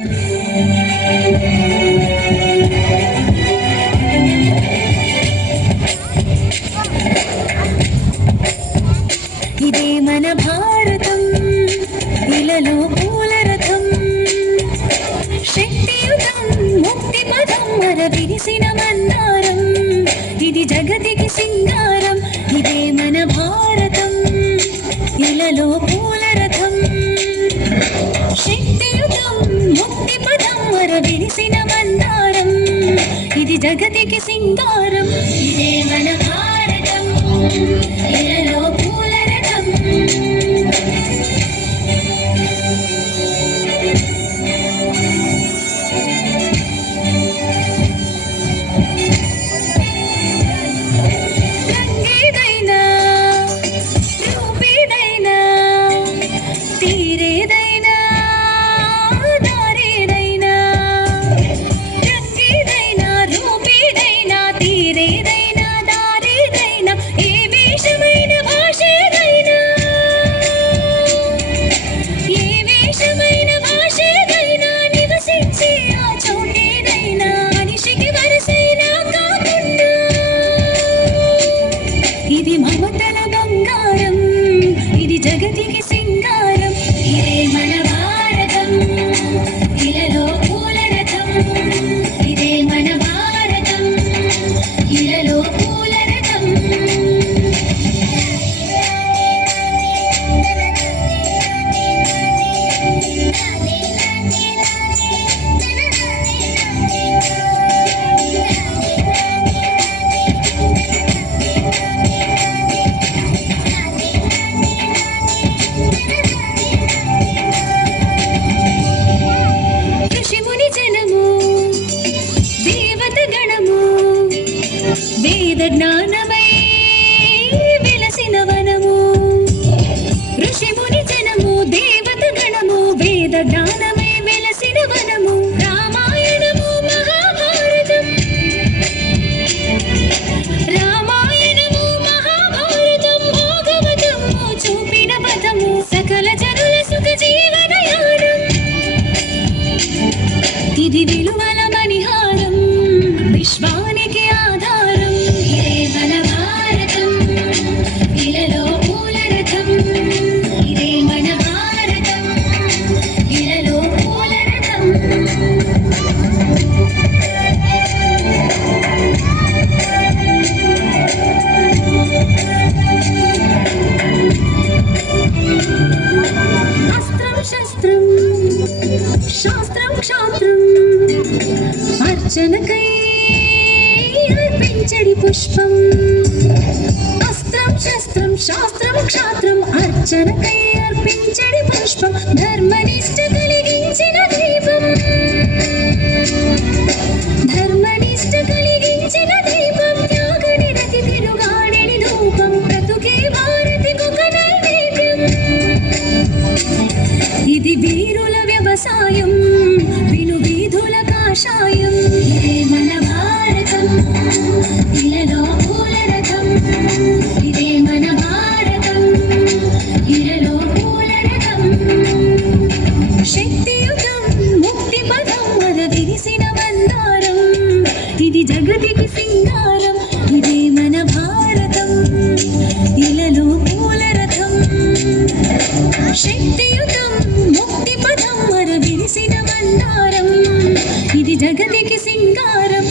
ఇదే మన భారతం, ఇలలో పూల రథం, శక్తియుతం ముక్తి పదం మర విరిసిన మందారం, ఇది జగతికి సింగారం. ఇదే మన భారతం, ఇలలో పూల రథం, శక్తియుతం ముక్తి పదం మర విరిసిన మందారం, ఇది జగతికి సింగారం. ఇదే మన భారతం, ఇలలో పూల రథం. రంగేదైనా రూపేదైనా తీరేదైనా దారేదైనా, రంగేదైనా రూపేదైనా తీరేదైనా దారేదైనా, ఏ వేషమైన భాషేదైనా, ఏ వేషమైన భాషేదైనా, నివసించే ఆ చోటేదైనా, మనిషికి వరసైనా కాకుండా ఇది మమతల బంగారం, ఇది జగతికి సింగారం. ఇదే మన భారతం, ఇలలో పూల రథం, ఇదే మన భారతం, ఇలలో పూల రథం. ఋషిముని జనము దేవత గణము, వేద జ్ఞానమై వెలసిన వనము. ఋషిముని జనము దేవత గణము, వేద జ్ఞానమై వెలసిన వనము. రామాయణము మహాభారతం, రామాయణము మహాభారతం, భాగవతము చూపిన పదము, సకల జనుల సుఖ జీవనయానం, ఇది విలువల మణిహారం, విశ్వానికి ఆధారం. ఇదే మన భారతం, ఇలలో పూల రథం, ఇదే మన భారతం, ఇలలో పూల రథం. అస్త్రం శస్త్రం శాస్త్రం క్షాత్రం, అర్చనకై అర్పించడి పుష్పం. అస్త్రం శస్త్రం శాస్త్రం క్షాత్రం, అర్చనకై అర్పించడి పుష్పం, ధర్మనిష్ట కలిగించిన దీపం, ధర్మనిష్ట కలిగించిన దీపం, త్యాగనిరతి తిరుగాడిని ధూపం, బ్రతుకే భారతికొక నైవేద్యం. ఇది వీరుల వ్యవసాయం, విను వీధుల కాషాయం. ఇదే మన భారతం, ఇలలో పూల రథం, ఇదే మన భారతం, ఇలలో పూల రథం. శక్తియుతం ముక్తి పదం మద విరిసిన మందారం, ఇది జగతికి సింగారం. ఇదే మన భారతం, ఇలలో పూల రథం, శక్తియుతం ముక్తి పదం మర విరిసిన మందారం, ఇది జగతికి సింగారం.